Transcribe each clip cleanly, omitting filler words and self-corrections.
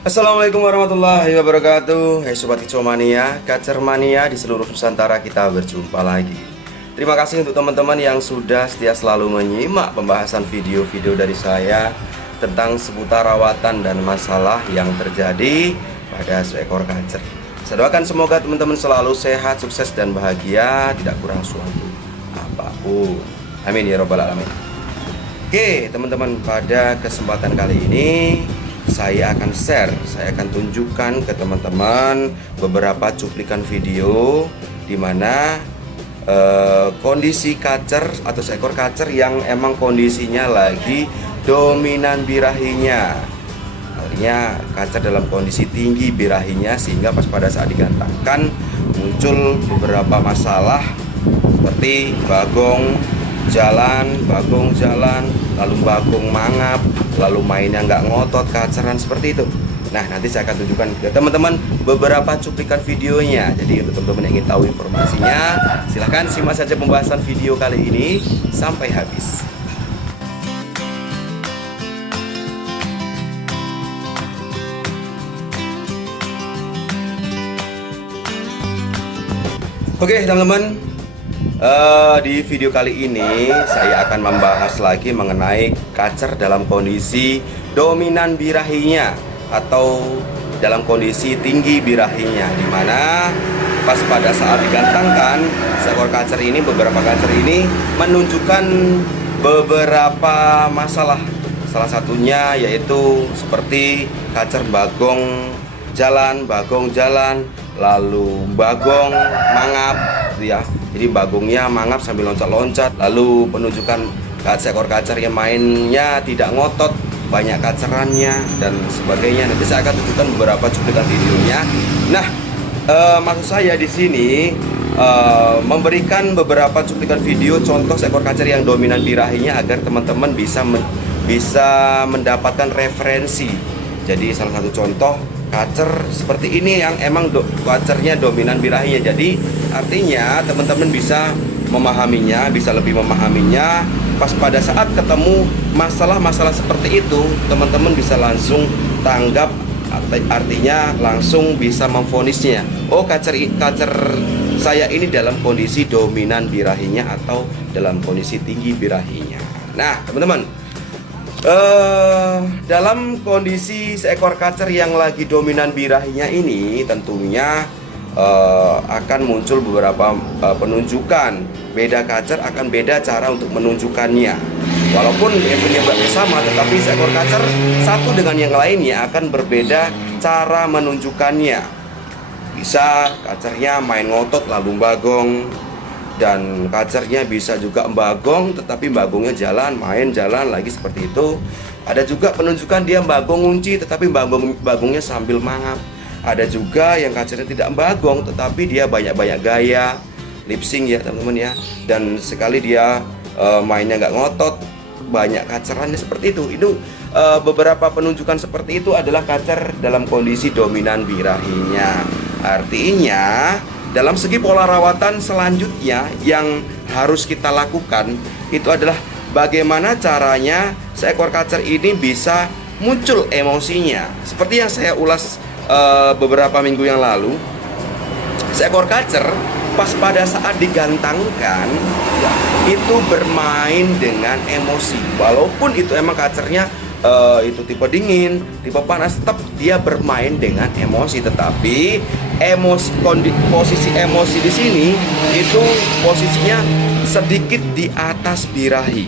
Assalamualaikum warahmatullahi wabarakatuh. Hai Sobat Kicau Mania, Kacer Mania di seluruh Nusantara, kita berjumpa lagi. Terima kasih untuk teman-teman yang sudah setia selalu menyimak pembahasan video-video dari saya tentang seputar rawatan dan masalah yang terjadi pada seekor kacer. Saya doakan semoga teman-teman selalu sehat, sukses dan bahagia, tidak kurang suatu apapun. Amin ya robbal alamin. Oke teman-teman, pada kesempatan kali ini saya akan tunjukkan ke teman-teman beberapa cuplikan video di mana kondisi kacer atau seekor kacer yang emang kondisinya lagi dominan birahinya. Artinya kacer dalam kondisi tinggi birahinya, sehingga pas pada saat digantangkan muncul beberapa masalah seperti bagong jalan, lalu bagong mangap, lalu mainnya nggak ngotot, kaceran seperti itu. Nah, nanti saya akan tunjukkan ke teman-teman beberapa cuplikan videonya. Jadi untuk teman-teman yang ingin tahu informasinya, silahkan simak saja pembahasan video kali ini sampai habis. Oke teman-teman, di video kali ini saya akan membahas lagi mengenai kacer dalam kondisi dominan birahinya atau dalam kondisi tinggi birahinya, dimana pas pada saat digantangkan seekor kacer ini, beberapa kacer ini menunjukkan beberapa masalah. Salah satunya yaitu seperti kacer bagong jalan, lalu bagong mangap ya. Jadi bagongnya mangap sambil loncat-loncat, lalu penunjukan seekor kacer yang mainnya tidak ngotot, banyak kacerannya dan sebagainya. Nanti saya akan tunjukkan beberapa cuplikan videonya. Nah, maksud saya di sini memberikan beberapa cuplikan video contoh seekor kacer yang dominan birahinya agar teman-teman bisa mendapatkan referensi. Jadi salah satu contoh kacer seperti ini yang emang kacernya dominan birahinya. Jadi artinya teman-teman bisa memahaminya, bisa lebih memahaminya. Pas pada saat ketemu masalah-masalah seperti itu, teman-teman bisa langsung tanggap, artinya langsung bisa memvonisnya. Oh, kacer saya ini dalam kondisi dominan birahinya atau dalam kondisi tinggi birahinya. Nah teman-teman, dalam kondisi seekor kacer yang lagi dominan birahinya ini tentunya akan muncul beberapa penunjukan. Beda kacer akan beda cara untuk menunjukkannya. Walaupun penyebabnya sama, tetapi seekor kacer satu dengan yang lainnya akan berbeda cara menunjukkannya. Bisa kacernya main ngotot lalu bagong, dan kacernya bisa juga bagong tetapi bagongnya jalan lagi seperti itu. Ada juga penunjukan dia bagong ngunci tetapi bagongnya sambil mangap. Ada juga yang kacernya tidak bagong tetapi dia banyak gaya lip sync ya teman-teman ya, dan sekali dia mainnya nggak ngotot, banyak kacerannya seperti itu. Itu beberapa penunjukan seperti itu adalah kacer dalam kondisi dominan birahinya. Artinya dalam segi pola rawatan selanjutnya yang harus kita lakukan itu adalah bagaimana caranya seekor kacer ini bisa muncul emosinya. Seperti yang saya ulas beberapa minggu yang lalu, seekor kacer pas pada saat digantangkan ya, itu bermain dengan emosi. Walaupun itu emang kacernya itu tipe dingin, tipe panas, tetap dia bermain dengan emosi. Tetapi posisi emosi di sini itu posisinya sedikit di atas birahi.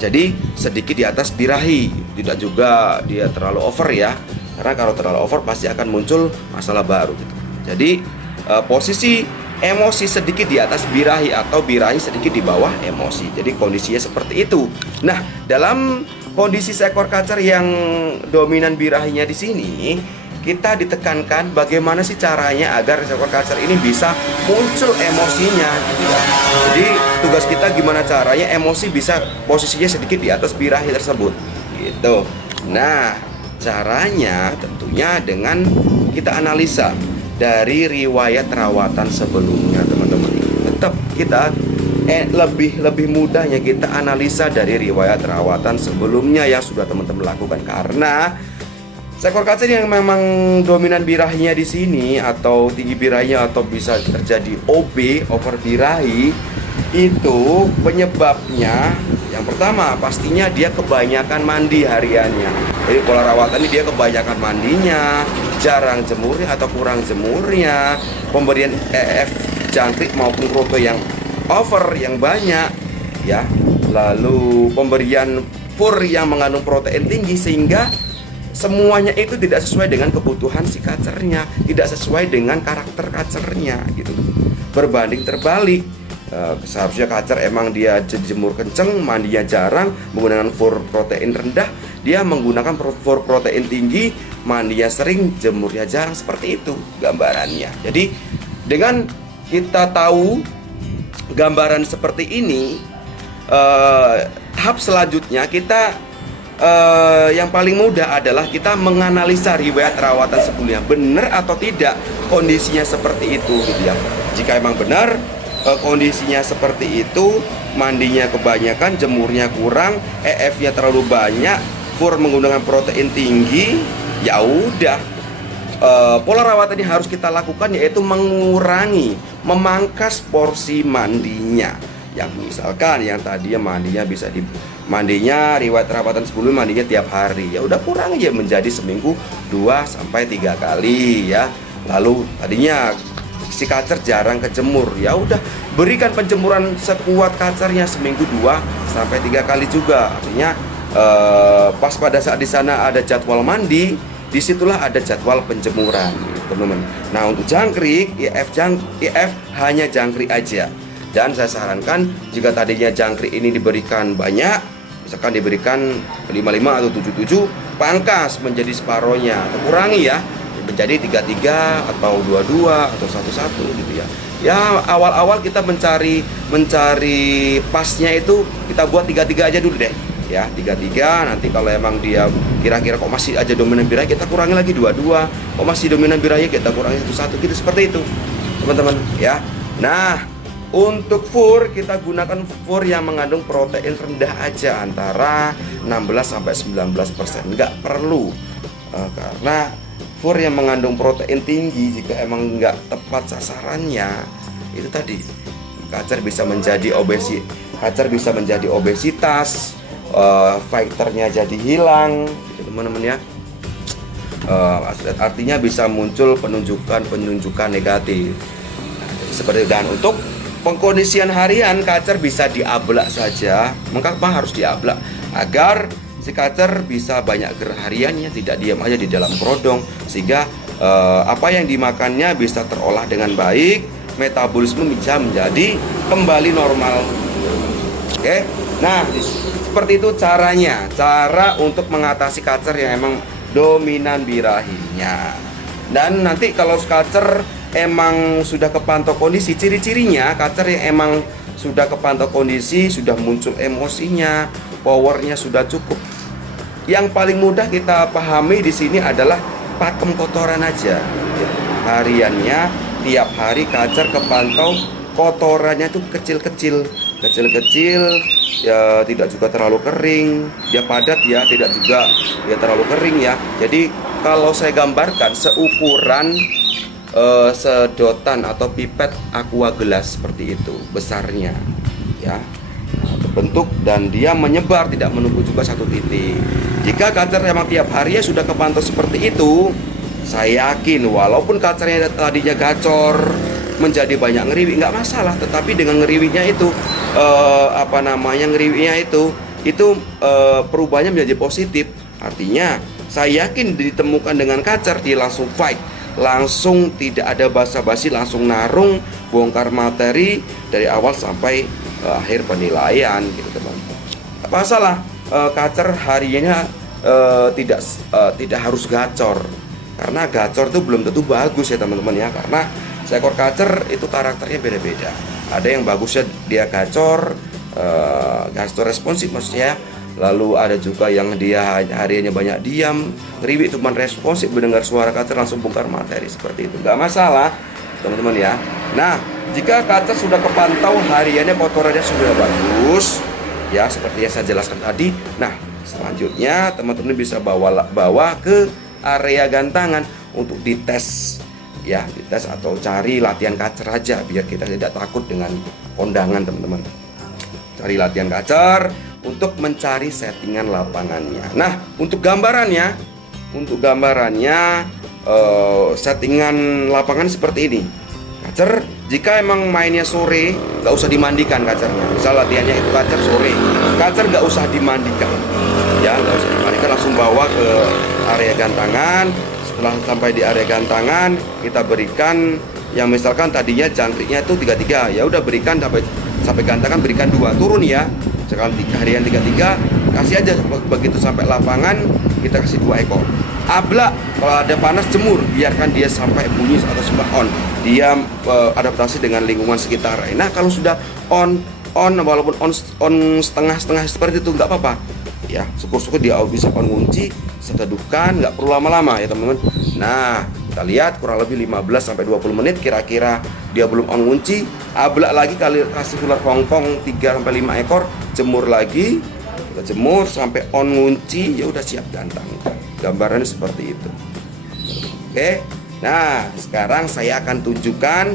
Jadi sedikit di atas birahi, tidak juga dia terlalu over ya. Karena kalau terlalu over pasti akan muncul masalah baru gitu. Jadi posisi emosi sedikit di atas birahi atau birahi sedikit di bawah emosi. Jadi kondisinya seperti itu. Nah, dalam kondisi seekor kacer yang dominan birahinya di sini, kita ditekankan bagaimana sih caranya agar seekor kacer ini bisa muncul emosinya gitu ya. Jadi tugas kita gimana caranya emosi bisa posisinya sedikit di atas birahi tersebut gitu. Nah, caranya tentunya dengan kita analisa dari riwayat rawatan sebelumnya teman-teman. Tetap kita lebih mudahnya kita analisa dari riwayat rawatan sebelumnya yang sudah teman-teman lakukan, karena Seekor kacer yang memang dominan birahinya di sini atau tinggi birahinya atau bisa terjadi OB, over birahi, itu penyebabnya yang pertama pastinya dia kebanyakan mandi hariannya. Jadi pola rawatan ini dia kebanyakan mandinya, jarang jemurnya atau kurang jemurnya, pemberian EF jangkrik maupun proto yang over yang banyak ya. Lalu pemberian fur yang mengandung protein tinggi sehingga semuanya itu tidak sesuai dengan kebutuhan si kacernya, tidak sesuai dengan karakter kacernya gitu. Berbanding terbalik, seharusnya kacer emang dia jemur kenceng, mandinya jarang, menggunakan fur protein rendah, dia menggunakan fur protein tinggi, mandinya sering, jemurnya jarang, seperti itu gambarannya. Jadi dengan kita tahu gambaran seperti ini, tahap selanjutnya kita yang paling mudah adalah kita menganalisa riwayat rawatan sebelumnya, benar atau tidak kondisinya seperti itu gitu ya. Jika emang benar kondisinya seperti itu, mandinya kebanyakan, jemurnya kurang, EF-nya terlalu banyak, fur menggunakan protein tinggi, ya udah pola rawatan yang harus kita lakukan yaitu mengurangi, memangkas porsi mandinya. Yang misalkan yang tadinya mandinya riwayat rawatan sebelumnya mandinya tiap hari, ya udah kurang aja menjadi seminggu 2-3 kali ya. Lalu tadinya si kacer jarang kejemur, ya udah berikan penjemuran sekuat kacernya seminggu 2-3 kali juga. Artinya pas pada saat di sana ada jadwal mandi, disitulah ada jadwal penjemuran teman-teman. Nah untuk jangkrik IF hanya jangkrik aja. Dan saya sarankan jika tadinya jangkrik ini diberikan banyak, misalkan diberikan 55 atau 77, pangkas menjadi separohnya, atau kurangi ya, menjadi 33 atau 22 atau 11 gitu ya. Ya awal-awal kita mencari pasnya itu kita buat 33 aja dulu deh. Ya 33, nanti kalau emang dia kira-kira kok masih aja dominan birahi, kita kurangi lagi 22, kok masih dominan birahi kita kurangi 11 gitu, seperti itu teman-teman ya. Nah untuk fur kita gunakan fur yang mengandung protein rendah aja, antara 16-19%. Nggak perlu karena fur yang mengandung protein tinggi jika emang nggak tepat sasarannya, itu tadi kacer bisa menjadi obesitas, fighternya jadi hilang gitu, teman-teman ya. Artinya bisa muncul penunjukan negatif. Nah, seperti dan untuk pengkondisian harian kacer bisa diablak saja. Mengapa harus diablak? Agar si kacer bisa banyak gerak hariannya, tidak diam aja di dalam kerodong, sehingga apa yang dimakannya bisa terolah dengan baik, metabolisme bisa menjadi kembali normal. Oke, nah seperti itu cara untuk mengatasi kacer yang emang dominan birahinya. Dan nanti kalau kacer emang sudah kepantau kondisi, ciri-cirinya kacer yang emang sudah kepantau kondisi, sudah muncul emosinya, powernya sudah cukup. Yang paling mudah kita pahami di sini adalah pakem kotoran aja. Hariannya tiap hari kacer kepantau kotorannya tuh kecil-kecil ya, tidak juga terlalu kering, dia padat ya, tidak juga ya terlalu kering ya. Jadi kalau saya gambarkan seukuran sedotan atau pipet aqua gelas seperti itu besarnya ya, terbentuk dan dia menyebar, tidak menunggu juga satu titik. Jika kacer memang tiap harinya sudah kepantau seperti itu, saya yakin walaupun kacernya tadinya gacor menjadi banyak ngeriwi nggak masalah, tetapi dengan ngeriwinya itu perubahannya menjadi positif. Artinya saya yakin ditemukan dengan kacer dia langsung fight, langsung tidak ada basa-basi, langsung narung, bongkar materi dari awal sampai akhir penilaian gitu teman. Apa masalah kacer harinya tidak harus gacor, karena gacor itu belum tentu bagus ya teman-teman ya, karena seekor kacer itu karakternya beda-beda. Ada yang bagusnya dia gacor responsif maksudnya. Lalu ada juga yang dia hariannya banyak diam, ngeriwi cuma responsif, mendengar suara kacer langsung bongkar materi, seperti itu. Nggak masalah teman-teman ya. Nah jika kacer sudah kepantau hariannya kotorannya sudah bagus ya, seperti yang saya jelaskan tadi. Nah selanjutnya teman-teman bisa bawa ke area gantangan untuk dites ya, dites atau cari latihan kacer aja biar kita tidak takut dengan kondangan teman-teman. Cari latihan kacer untuk mencari settingan lapangannya. Nah, untuk gambarannya settingan lapangan seperti ini. Kacer jika emang mainnya sore nggak usah dimandikan kacernya. Misal latihannya itu kacer sore, kacer nggak usah dimandikan ya, nggak usah dimandikan, langsung bawa ke area gantangan. Setelah sampai di area gantangan, kita berikan yang misalkan tadinya jangkriknya itu 33, ya udah berikan sampai gantangan, berikan 2, turun ya. Sekarang harian 33, kasih aja begitu sampai lapangan kita kasih 2 ekor. Ablak, kalau ada panas jemur, biarkan dia sampai bunyi atau sampai on. Dia adaptasi dengan lingkungan sekitar. Nah, kalau sudah on walaupun on setengah-setengah seperti itu nggak apa-apa. Ya, syukur-syukur dia bisa on kunci, seteduhkan, nggak perlu lama-lama ya teman-teman. Nah, kita lihat kurang lebih 15 sampai 20 menit kira-kira dia belum on kunci, ablak lagi kali kasih ular hongkong 3 sampai 5 ekor, jemur lagi. Kita jemur sampai on kunci, ya udah siap gantang. Gambarannya seperti itu. Oke. Nah, sekarang saya akan tunjukkan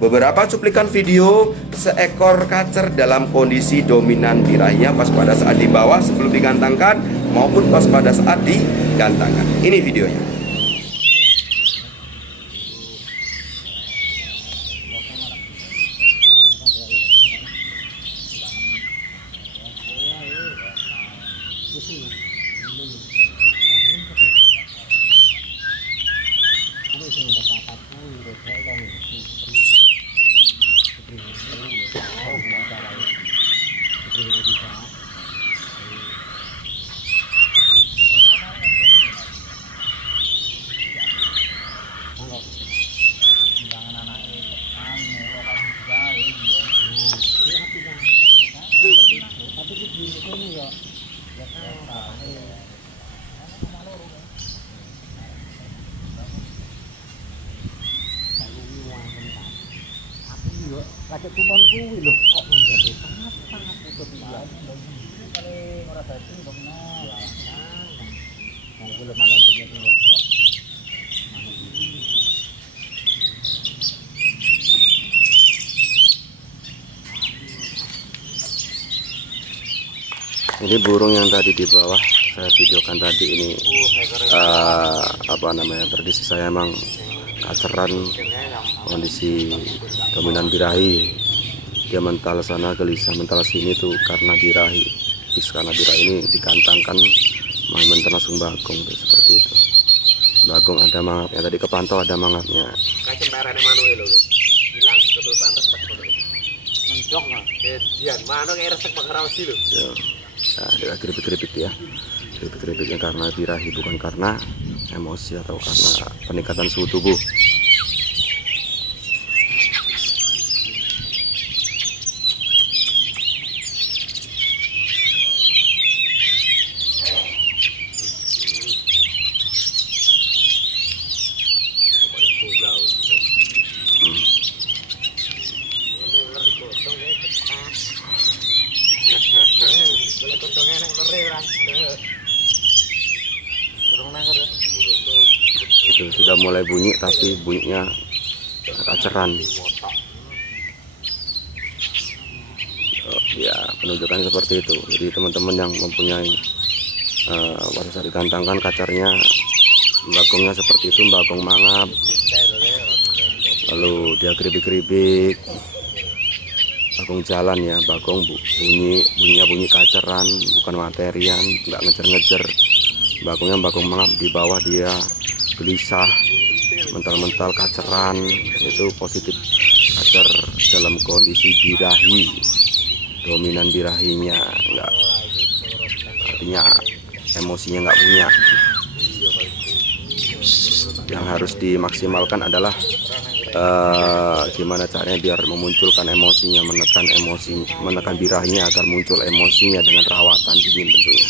beberapa cuplikan video seekor kacer dalam kondisi dominan birahinya pas pada saat di bawah sebelum digantangkan maupun pas pada saat digantangkan. Ini videonya. Lagi tumpon kuwi lho kok menjadi sangat putus ya. Kali ora dadi kok nah. Wong kula manon dunya kok. Ini burung yang tadi di bawah saya videokan tadi ini prediksi saya emang kaceran, kondisi dominan birahi, dia mental sana gelisah mental sini tuh karena birahi. Karena birahi ini dikantangkan main mental langsung bagong tuh seperti itu. Bagong ada mangapnya tadi, kepantau ada mangapnya. Kayak merane manuk lho hilang keturutan resek lho. Mendok nggak? Kejadian manuk kayak resek pengerawasi lho. Nah, ada keripik-keripik ya. Keripik-keripiknya karena birahi, bukan karena emosi atau karena peningkatan suhu tubuh. Itu sudah mulai bunyi, tapi bunyinya kaceran. Ya, penunjukan seperti itu. Jadi teman-teman yang mempunyai pada saat digantangkan kacarnya, bagongnya seperti itu, bagong mangap, lalu dia keripik-keripik, bagong jalan ya, bagong bunyinya bunyi kaceran, bukan materian, nggak ngejer-ngejer. Bagongnya bagong mangap, di bawah dia gelisah, mental-mental kaceran, itu positif kacer dalam kondisi birahi, dominan birahinya enggak, artinya emosinya nggak punya. Yang harus dimaksimalkan adalah gimana caranya biar memunculkan emosinya, menekan birahinya agar muncul emosinya dengan rawatan dingin tentunya.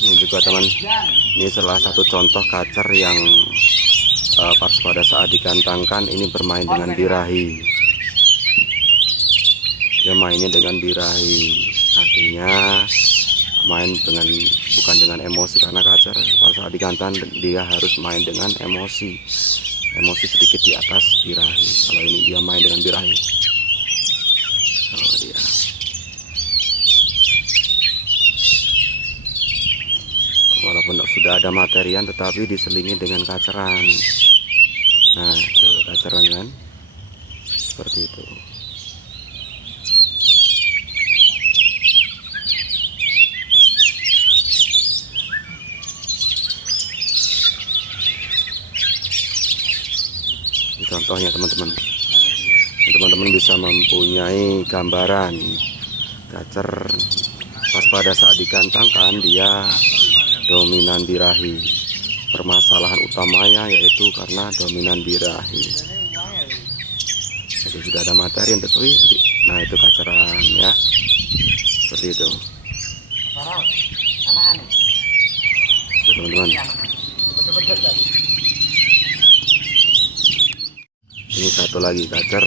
Ini juga teman, ini salah satu contoh kacer yang pada saat digantangkan ini bermain dengan birahi. dia mainnya dengan birahi, artinya main dengan bukan dengan emosi, karena kacer pada saat digantang dia harus main dengan emosi sedikit di atas birahi. Kalau ini dia main dengan birahi, oh dia walaupun sudah ada materian tetapi diselingi dengan kaceran. Nah itu kaceran kan, seperti itu. Ini contohnya teman-teman bisa mempunyai gambaran kacer pas pada saat digantangkan dia dominan birahi. Permasalahan utamanya yaitu karena dominan birahi. Jadi sudah ada materi yang terpilih. Nah itu kaceran ya, seperti itu. Oke, teman-teman. Ini satu lagi kacer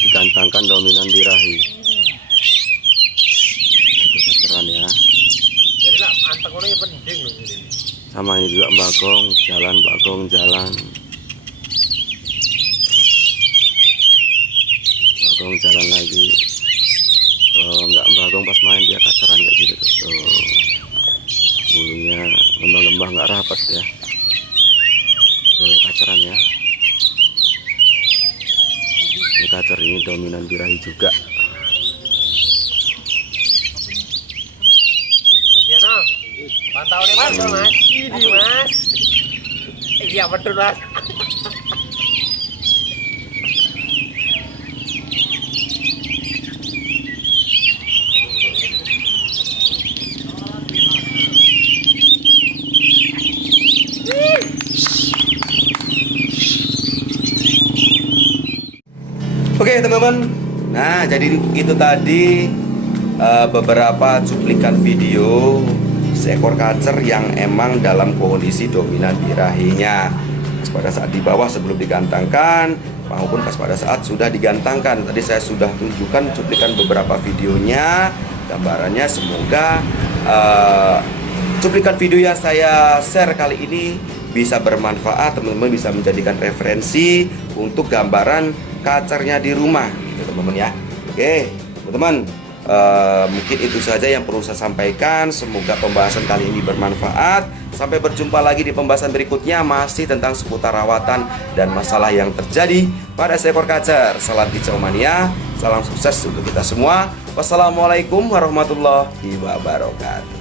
digantangkan dominan birahi. Itu kaceran ya. Jadi lah anteng ini penting loh ini. Sama ini juga bagong jalan lagi. Kalau nggak bagong pas main dia kaceran kayak gitu tuh. Tuh. Bulunya lembah-lembah nggak rapat ya. Tuh, kaceran ya. Ini kacer ini dominan birahi juga. Pantau nih mas, mas. Ini mas. Iya betul mas. Oke teman-teman, nah jadi itu tadi beberapa cuplikan video seekor kacer yang emang dalam kondisi dominan birahinya pas pada saat di bawah sebelum digantangkan maupun pas pada saat sudah digantangkan. Tadi saya sudah tunjukkan cuplikan beberapa videonya, gambarannya. Semoga cuplikan video yang saya share kali ini bisa bermanfaat, teman-teman bisa menjadikan referensi untuk gambaran kacernya di rumah, gitu teman-teman ya. Oke, teman-teman, mungkin itu saja yang perlu saya sampaikan. Semoga pembahasan kali ini bermanfaat. Sampai berjumpa lagi di pembahasan berikutnya, masih tentang seputar rawatan dan masalah yang terjadi pada seekor kacer. Salam kicau mania, salam sukses untuk kita semua. Wassalamualaikum warahmatullahi wabarakatuh.